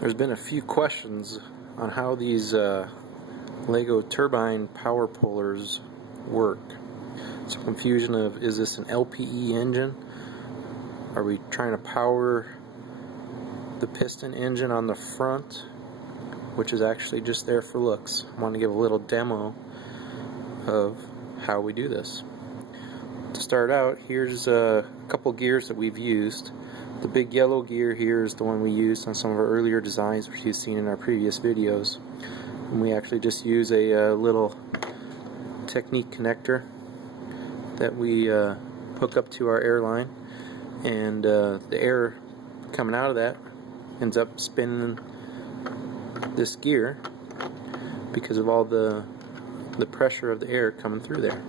There's been a few questions on how these Lego Turbine power pullers work. Some confusion of, is this an LPE engine? Are we trying to power the piston engine on the front, which is actually just there for looks? I want to give a little demo of how we do this. To start out, here's a couple gears that we've used. The big yellow gear here is the one we used on some of our earlier designs, which you've seen in our previous videos. And we actually just use a little Technique connector that we hook up to our air line, and the air coming out of that ends up spinning this gear because of all the pressure of the air coming through there.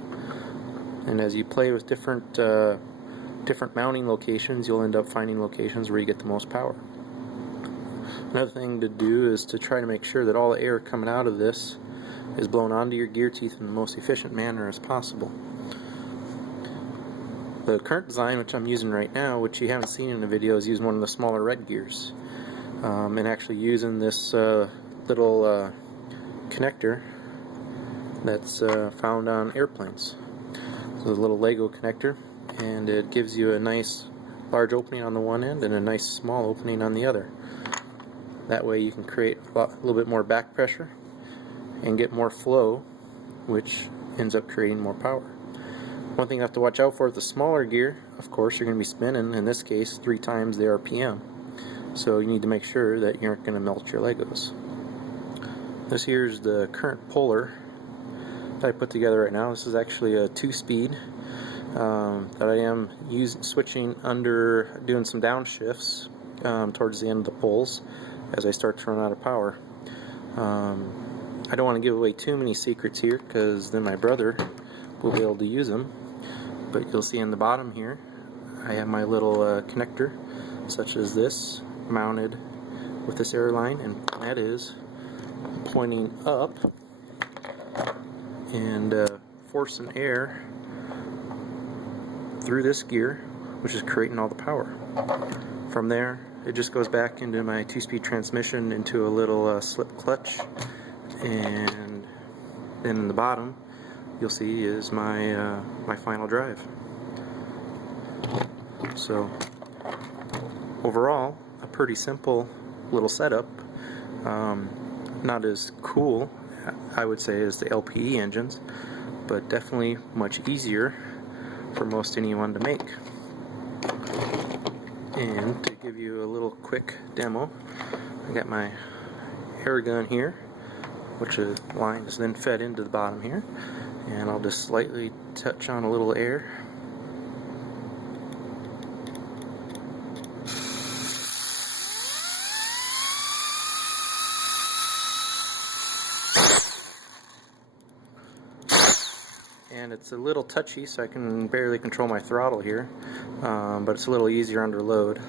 And as you play with different mounting locations, you'll end up finding locations where you get the most power. Another thing to do is to try to make sure that all the air coming out of this is blown onto your gear teeth in the most efficient manner as possible. The current design, which I'm using right now, which you haven't seen in the video, is using one of the smaller red gears, and actually using this little connector that's found on airplanes. So the little Lego connector, and it gives you a nice large opening on the one end and a nice small opening on the other. That way you can create a little bit more back pressure and get more flow, which ends up creating more power. One thing you have to watch out for with the smaller gear, of course, you're going to be spinning, in this case, 3 times the RPM. So you need to make sure that you aren't going to melt your Legos. This here is the current puller that I put together right now. This is actually a 2-speed that I am switching under, doing some downshifts towards the end of the pulls as I start to run out of power. I don't want to give away too many secrets here, because then my brother will be able to use them. But you'll see in the bottom here, I have my little connector, such as this, mounted with this air line, and that is pointing up and forcing air through this gear, which is creating all the power. From there, it just goes back into my 2-speed transmission into a little slip clutch, and then in the bottom you'll see is my my final drive. So overall, a pretty simple little setup. Not as cool, I would say, as the LPE engines, but definitely much easier for most anyone to make. And to give you a little quick demo, I got my air gun here, which the line is then fed into the bottom here, and I'll just slightly touch on a little air. And it's a little touchy, so I can barely control my throttle here, but it's a little easier under load.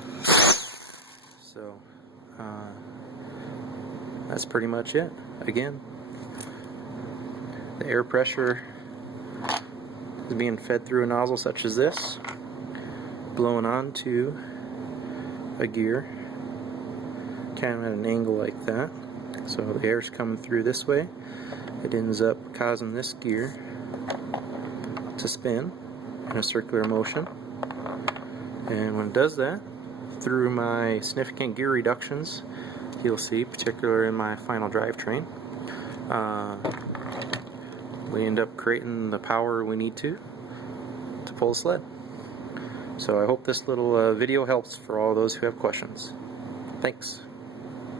So that's pretty much it. Again, the air pressure is being fed through a nozzle such as this, blowing onto a gear, kind of at an angle like that. So the air's coming through this way. It ends up causing this gear to spin in a circular motion, and when it does that, through my significant gear reductions, you'll see, particularly in my final drivetrain, we end up creating the power we need to pull the sled. So I hope this little video helps for all those who have questions. Thanks.